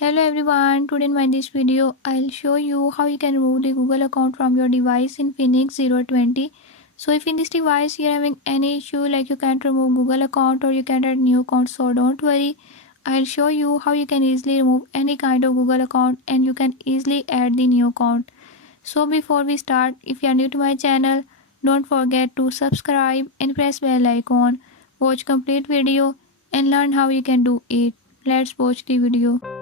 Hello everyone, today in this video I'll show you how you can remove the Google account from your device in Infinix 020. So if in this device you're having any issue like you can't remove Google account or you can't add new account, so don't worry. I'll show you how you can easily remove any kind of Google account and you can easily add the new account. So before we start, if you are new to my channel, don't forget to subscribe and press bell icon. Watch complete video and learn how you can do it. Let's watch the video.